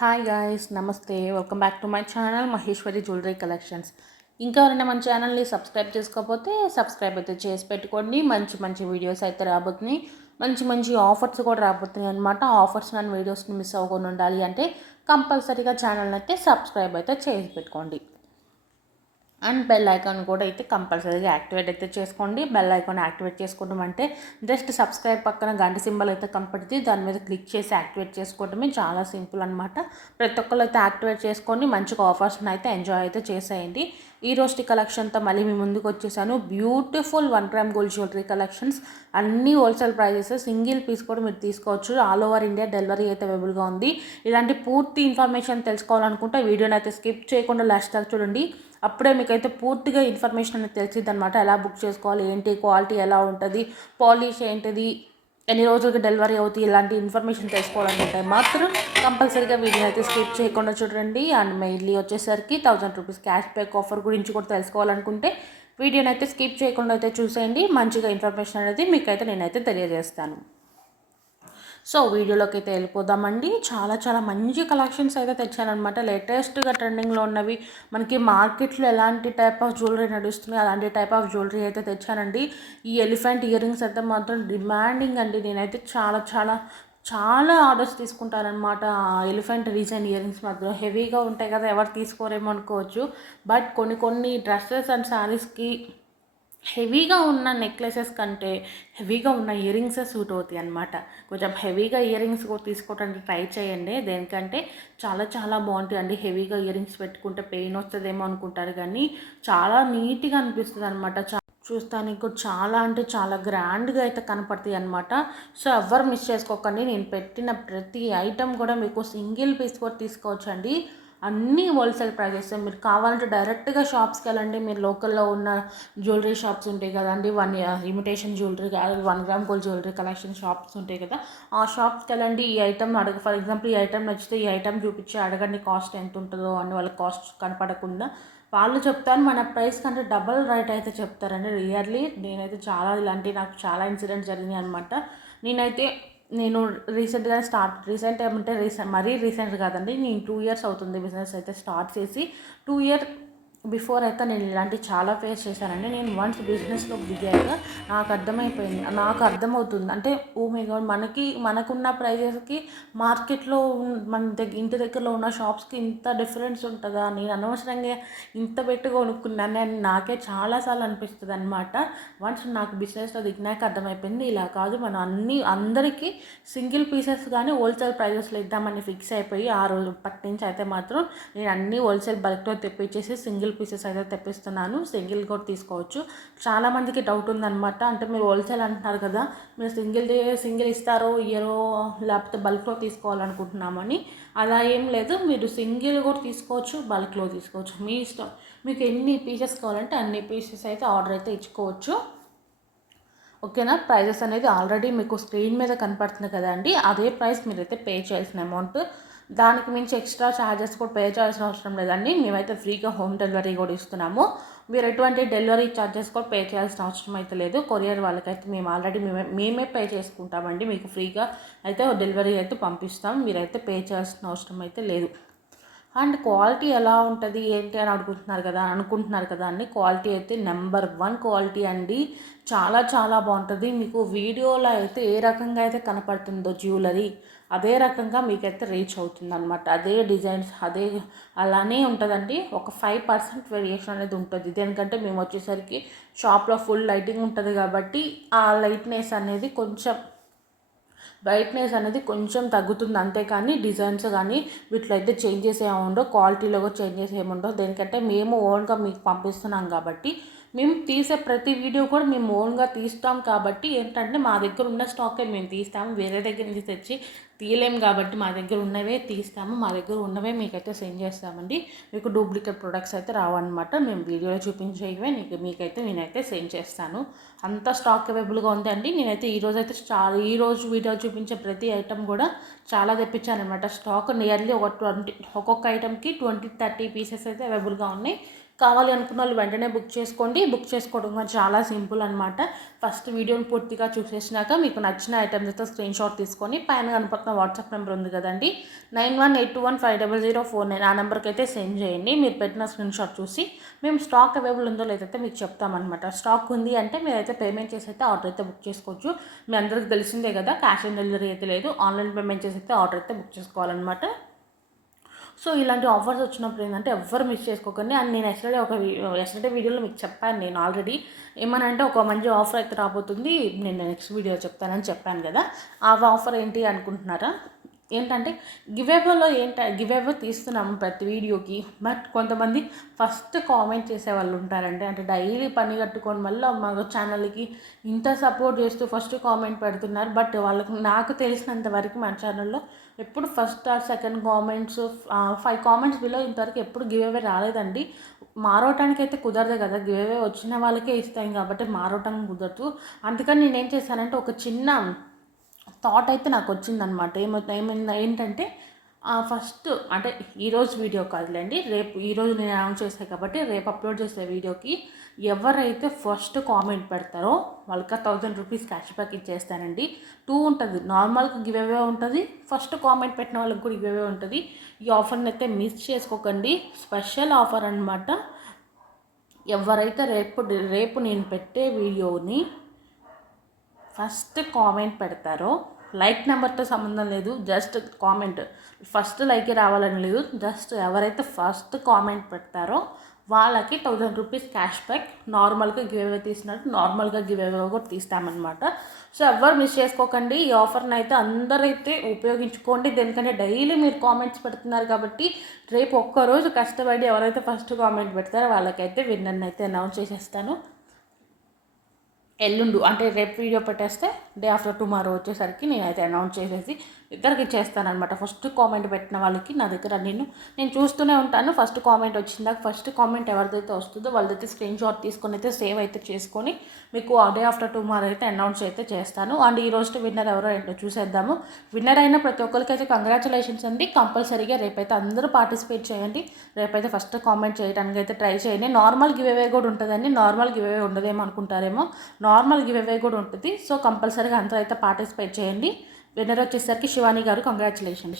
Hi guys, నమస్తే. Welcome back to my channel Maheshwari jewellery collections. ఇంకా ఎవరైనా మన ఛానల్ని సబ్స్క్రైబ్ చేసుకోకపోతే సబ్స్క్రైబ్ అయితే చేసి పెట్టుకోండి. మంచి మంచి వీడియోస్ అయితే రాబోతున్నాయి, మంచి మంచి ఆఫర్స్ కూడా రాబోతున్నాయి అనమాట. ఆఫర్స్ అండ్ వీడియోస్ని మిస్ అవ్వకుండా ఉండాలి అంటే కంపల్సరీగా ఛానల్ని అయితే సబ్స్క్రైబ్ అయితే చేసి పెట్టుకోండి. అండ్ బెల్ ఐకాన్ కూడా అయితే కంపల్సరీగా యాక్టివేట్ అయితే చేసుకోండి. బెల్ ఐకాన్ యాక్టివేట్ చేసుకోవడం అంటే జస్ట్ సబ్స్క్రైబ్ పక్కన గంట సింబల్ అయితే కనపడుతుంది, దాని మీద క్లిక్ చేసి యాక్టివేట్ చేసుకోవడమే. చాలా సింపుల్ అనమాట. ప్రతి ఒక్కరు అయితే యాక్టివేట్ చేసుకొని మంచిగా ఆఫర్స్ని అయితే ఎంజాయ్ అయితే చేసేయండి. ఈ రోజు కలెక్షన్తో మళ్ళీ మీ ముందుకు వచ్చేసాను. Beautiful 1 gram gold jewellery collections, అన్ని హోల్సేల్ ప్రైజెస్. సింగిల్ పీస్ కూడా మీరు తీసుకోవచ్చు. ఆల్ ఓవర్ ఇండియా డెలివరీ అయితే అవైలబుల్గా ఉంది. ఇలాంటి పూర్తి ఇన్ఫర్మేషన్ తెలుసుకోవాలనుకుంటే వీడియోని అయితే స్కిప్ చేయకుండా లాస్ట్ దాకా చూడండి. అప్పుడే మీకైతే పూర్తిగా ఇన్ఫర్మేషన్ అనేది తెలిసిద్ది అనమాట. ఎలా బుక్ చేసుకోవాలి, ఏంటి క్వాలిటీ ఎలా ఉంటుంది, పాలిష్ ఏంటిది, ఎన్ని రోజులకి డెలివరీ అవుతుంది, ఇలాంటి ఇన్ఫర్మేషన్ తెలుసుకోవాలనుకుంటే మాత్రం కంపల్సరీగా వీడియో అయితే స్కిప్ చేయకుండా చూడండి. అండ్ మెయిన్లీ వచ్చేసరికి 1000 రూపీస్ క్యాష్ బ్యాక్ ఆఫర్ గురించి కూడా తెలుసుకోవాలనుకుంటే వీడియోని అయితే స్కిప్ చేయకుండా అయితే చూసేయండి. మంచిగా ఇన్ఫర్మేషన్ అనేది మీకైతే నేనైతే తెలియజేస్తాను. సో వీడియోలోకి అయితే వెళ్ళిపోదామండి. చాలా చాలా మంచి కలెక్షన్స్ అయితే తెచ్చానమాట. లేటెస్ట్గా ట్రెండింగ్లో ఉన్నవి, మనకి మార్కెట్లో ఎలాంటి టైప్ ఆఫ్ జ్యువెలరీ నడుస్తుంది అలాంటి టైప్ ఆఫ్ జ్యువెలరీ అయితే తెచ్చానండి. ఈ ఎలిఫెంట్ ఇయర్ రింగ్స్ అయితే మాత్రం డిమాండింగ్ అండి. నేనైతే చాలా చాలా చాలా ఆర్డర్స్ తీసుకుంటారనమాట. ఎలిఫెంట్ డిజైన్ ఇయర్ రింగ్స్ మాత్రం హెవీగా ఉంటాయి కదా, ఎవరు తీసుకోరేమో అనుకోవచ్చు. బట్ కొన్ని కొన్ని డ్రెస్సెస్ అండ్ శారీస్కి హెవీగా ఉన్న నెక్లెసెస్ కంటే హెవీగా ఉన్న ఇయర్ రింగ్సే సూట్ అవుతాయి అనమాట. కొంచెం హెవీగా ఇయర్ రింగ్స్ కూడా తీసుకోవడానికి ట్రై చేయండి. దేనికంటే చాలా చాలా బాగుంటాయి అండి. హెవీగా ఇయర్ రింగ్స్ పెట్టుకుంటే పెయిన్ వస్తుందేమో అనుకుంటారు, కానీ చాలా నీట్గా అనిపిస్తుంది అనమాట. చూస్తానికి కూడా చాలా అంటే చాలా గ్రాండ్గా అయితే కనపడతాయి అనమాట. సో ఎవ్వరు మిస్ చేసుకోకండి. నేను పెట్టిన ప్రతి ఐటెం కూడా మీకు సింగిల్ పీస్ కూడా తీసుకోవచ్చండి. అన్నీ హోల్సేల్ ప్రైజెస్. మీరు కావాలంటే డైరెక్ట్గా షాప్స్కి వెళ్ళండి. మీరు లోకల్లో ఉన్న జ్యువెలరీ షాప్స్ ఉంటాయి కదండి, imitation jewellery, 1 gram gold jewellery collection shops ఉంటాయి కదా, ఆ షాప్స్కి వెళ్ళండి. ఈ ఐటమ్ ఫర్ ఎగ్జాంపుల్ ఈ ఐటమ్ నచ్చితే ఈ ఐటమ్ చూపించి అడగండి కాస్ట్ ఎంత ఉంటుందో అని. వాళ్ళకి కాస్ట్ కనపడకుండా వాళ్ళు చెప్తారు, మన ప్రైస్ కంటే డబల్ రేట్ అయితే చెప్తారండి. రియర్లీ నేనైతే చాలా ఇలాంటి నాకు చాలా ఇన్సిడెంట్స్ జరిగినాయి అనమాట. నేను రీసెంట్ ఏమంటే మరీ రీసెంట్ కాదండి, నేను 2 ఇయర్స్ అవుతుంది బిజినెస్ అయితే స్టార్ట్ చేసి. 2 ఇయర్ బిఫోర్ అయితే నేను ఇలాంటివి చాలా ఫేస్ చేశానండి. నేను వన్స్ బిజినెస్లో దిగాక నాకు అర్థమవుతుంది అంటే ఓ మై గాడ్, మనకున్న ప్రైజెస్కి మార్కెట్లో మన ఇంటి దగ్గరలో ఉన్న షాప్స్కి ఇంత డిఫరెన్స్ ఉంటుందా, నేను అనవసరంగా ఇంత పెట్టి కొనుక్కున్నాను అని నాకే చాలాసార్లు అనిపిస్తుంది అనమాట. వన్స్ నాకు బిజినెస్లో దిగినాక అర్థమైపోయింది, ఇలా కాదు, మనం అందరికీ సింగిల్ పీసెస్ కానీ హోల్సేల్ ప్రైజెస్లో ఇద్దామని ఫిక్స్ అయిపోయి ఆ రోజు పట్టి నుంచి అయితే మాత్రం నేను అన్నీ హోల్సేల్ బల్క్లో తెప్పించేసి సింగిల్ పీసెస్ అయితే తెప్పిస్తున్నాను. సింగిల్ కూడా తీసుకోవచ్చు. చాలామందికి డౌట్ ఉందన్నమాట, అంటే మీరు హోల్సేల్ అంటున్నారు కదా, మీరు సింగిల్ ఇస్తారో ఇయ్యరో, లేకపోతే బల్క్లో తీసుకోవాలనుకుంటున్నామని. అలా ఏం లేదు, మీరు సింగిల్ కూడా తీసుకోవచ్చు, బల్క్లో తీసుకోవచ్చు, మీ ఇష్టం. మీకు ఎన్ని పీసెస్ కావాలంటే అన్ని పీసెస్ అయితే ఆర్డర్ అయితే ఇచ్చుకోవచ్చు. ఓకేనా. ప్రైజెస్ అనేది ఆల్రెడీ మీకు స్క్రీన్ మీద కనపడుతుంది కదండి, అదే ప్రైస్ మీరైతే పే చేయాల్సిన అమౌంట్. దానికి మించి ఎక్స్ట్రా ఛార్జెస్ కూడా పే చేయాల్సిన అవసరం లేదండి. మేమైతే ఫ్రీగా హోమ్ డెలివరీ కూడా ఇస్తున్నాము. మీరు ఎటువంటి డెలివరీ ఛార్జెస్ కూడా పే చేయాల్సిన అవసరం అయితే లేదు. కొరియర్ వాళ్ళకైతే మేము ఆల్రెడీ మేమే పే చేసుకుంటామండి. మీకు ఫ్రీగా అయితే డెలివరీ అయితే పంపిస్తాం. మీరైతే పే చేయాల్సిన అవసరం అయితే లేదు. అండ్ క్వాలిటీ ఎలా ఉంటుంది ఏంటి అని అనుకుంటున్నారు కదా అండి. క్వాలిటీ అయితే నెంబర్ 1 క్వాలిటీ అండి. చాలా చాలా బాగుంటుంది. మీకు వీడియోలో అయితే ఏ రకంగా అయితే కనపడుతుందో జ్యువెలరీ, అదే రకంగా మీకైతే రీచ్ అవుతుంది అనమాట. అదే డిజైన్స్ అలానే ఉంటుందండి. ఒక 5% వేరియేషన్ అనేది ఉంటుంది. దేనికంటే మేము వచ్చేసరికి షాప్లో ఫుల్ లైటింగ్ ఉంటుంది కాబట్టి ఆ బ్రైట్నెస్ అనేది కొంచెం తగ్గుతుంది, అంతేకాని డిజైన్స్ కానీ వీటిలో అయితే చేంజెస్ ఏముండవు, క్వాలిటీలో కూడా చేంజెస్ ఏముండవు. దేనికంటే మేము ఓన్గా మీకు పంపిస్తున్నాం కాబట్టి, మేము తీసే ప్రతి వీడియో కూడా మేము ఓన్గా తీస్తాం కాబట్టి ఏంటంటే మా దగ్గర ఉన్న స్టాకే మేము తీస్తాము. వేరే దగ్గర నుంచి తెచ్చి తీయలేము కాబట్టి మా దగ్గర ఉన్నవే తీస్తాము. మా దగ్గర ఉన్నవే మీకైతే సెండ్ చేస్తామండి. మీకు డూప్లికేట్ ప్రొడక్ట్స్ అయితే రావన్నమాట. మేము వీడియోలో చూపించేవే నేనైతే సెండ్ చేస్తాను. అంత స్టాక్ అవైలబుల్గా ఉందండి. నేనైతే ఈరోజు వీడియో చూపించే ప్రతి ఐటెం కూడా చాలా తెప్పించాను అనమాట. స్టాక్ నియర్లీ ఒక్కొక్క ఐటెంకి 20-30 పీసెస్ అయితే అవైలబుల్గా ఉన్నాయి. కావాలి అనుకున్న వాళ్ళు వెంటనే బుక్ చేసుకోండి. బుక్ చేసుకోవడం కూడా చాలా సింపుల్ అనమాట. ఫస్ట్ వీడియోని పూర్తిగా చూసేసినాక మీకు నచ్చిన ఐటమ్స్తో స్క్రీన్ షాట్ తీసుకొని పైన కనపడుతున్న అవుతున్న వాట్సాప్ నెంబర్ ఉంది కదండి 9182150049 ఆ నెంబర్కి అయితే సెండ్ చేయండి. మీరు పెట్టిన స్క్రీన్ షాట్ చూసి మేము స్టాక్ అవైలబుల్ ఉందో లేదైతే మీకు చెప్తామన్నమాట. స్టాక్ ఉంది అంటే మీరైతే పేమెంట్ చేసి అయితే ఆర్డర్ అయితే బుక్ చేసుకోవచ్చు. మీ అందరికీ తెలిసిందే కదా, క్యాష్ ఆన్ డెలివరీ అయితే లేదు, ఆన్లైన్ పేమెంట్ చేసి అయితే ఆర్డర్ అయితే బుక్ చేసుకోవాలన్నమాట. సో ఇలాంటి ఆఫర్స్ వచ్చినప్పుడు ఏంటంటే ఎవ్వరు మిస్ చేసుకోకండి. అండ్ నేను ఎస్టర్డే వీడియోలో మీకు చెప్పాను, నేను ఆల్రెడీ ఏమనంటే ఒక మంచి ఆఫర్ అయితే రాబోతుంది, నేను నెక్స్ట్ వీడియో చెప్తానని చెప్పాను కదా. ఆ ఆఫర్ ఏంటి అనుకుంటున్నారా? ఏంటంటే గివేవో తీస్తున్నాము ప్రతి వీడియోకి. బట్ కొంతమంది ఫస్ట్ కామెంట్ చేసే వాళ్ళు ఉంటారండి, అంటే డైలీ పని కట్టుకొని మళ్ళీ మా ఛానల్కి ఇంత సపోర్ట్ చేస్తూ ఫస్ట్ కామెంట్ పెడుతున్నారు. బట్ వాళ్ళకి నాకు తెలిసినంత వరకు మన ఛానల్లో ఎప్పుడు first or second comments 5 comments below ఇంతవరకు ఎప్పుడు గివేవే రాలేదండి. మారవటానికి అయితే కుదరదు కదా, గివేవే వచ్చిన వాళ్ళకే ఇస్తాం కాబట్టి మారవటానికి కుదరదు. అందుకని నేనేం చేశానంటే ఒక చిన్న థాట్ అయితే నాకు వచ్చిందనమాట. ఏమైంది ఏంటంటే ఫస్ట్ అంటే ఈరోజు వీడియో కాదులేండి, రేపు ఈరోజు నేను అనౌన్స్ చేస్తాను కాబట్టి రేపు అప్లోడ్ చేసే వీడియోకి ఎవరైతే ఫస్ట్ కామెంట్ పెడతారో వాళ్ళకి 1000 రూపీస్ క్యాష్ బ్యాక్ ఇచ్చేస్తానండి. 2 ఉంటుంది, నార్మల్గా గివ్ అవే ఉంటుంది, ఫస్ట్ కామెంట్ పెట్టిన వాళ్ళకి కూడా గివ్ అవే ఉంటుంది. ఈ ఆఫర్ని అయితే మిస్ చేసుకోకండి, స్పెషల్ ఆఫర్ అనమాట. ఎవరైతే రేపు నేను పెట్టే వీడియోని ఫస్ట్ కామెంట్ పెడతారో, లైక్ నెంబర్తో సంబంధం లేదు, జస్ట్ కామెంట్, ఫస్ట్ లైకే రావాలని లేదు, జస్ట్ ఎవరైతే ఫస్ట్ కామెంట్ పెడతారో వాళ్ళకి 1000 రూపీస్ క్యాష్ బ్యాక్. నార్మల్గా గివ్ అవే తీసినట్టు నార్మల్గా గివ్ అవే కూడా తీస్తామన్నమాట. సో ఎవరు మిస్ చేసుకోకండి, ఈ ఆఫర్ని అయితే అందరైతే ఉపయోగించుకోండి. దేనికంటే డైలీ మీరు కామెంట్స్ పెడుతున్నారు కాబట్టి రేపు ఒక్కరోజు కష్టపడి ఎవరైతే ఫస్ట్ కామెంట్ పెడతారో వాళ్ళకైతే విన్నర్ని అయితే అనౌన్స్ చేసేస్తాను. ఎల్లుండు అంటే రేపు వీడియో పెట్టేస్తే డే ఆఫ్టర్ టుమారో వచ్చేసరికి నేనైతే అనౌన్స్ చేసేసి ఇద్దరికి చేస్తానమాట. ఫస్ట్ కామెంట్ పెట్టిన వాళ్ళకి నా దగ్గర నేను చూస్తూనే ఉంటాను. ఫస్ట్ కామెంట్ వచ్చిందాక ఫస్ట్ కామెంట్ ఎవరిదైతే వస్తుందో వాళ్ళదైతే స్క్రీన్ షాట్ తీసుకొని అయితే సేవ్ అయితే చేసుకొని మీకు డే ఆఫ్టర్ టుమారో అయితే అనౌన్స్ అయితే చేస్తాను. అండ్ ఈ రోజు విన్నర్ ఎవరో ఏంటో చూసేద్దాము. విన్నర్ అయిన ప్రతి ఒక్కరికి అయితే కంగ్రాచులేషన్స్ అండి. కంపల్సరీగా రేపైతే అందరూ పార్టిసిపేట్ చేయండి. రేపైతే ఫస్ట్ కామెంట్ చేయడానికి అయితే ట్రై చేయండి. నార్మల్ గివ్ అవే కూడా ఉంటుందండి, నార్మల్ గివ్ అవే ఉండదేమో అనుకుంటారేమో, నార్మల్ గివ్ అవే కూడా ఉంటుంది. సో కంపల్సరీగా అందరూ అయితే పార్టిసిపేట్ చేయండి. విన్నర్ వచ్చేసరికి శివాని గారు, కంగ్రాచులేషన్స్.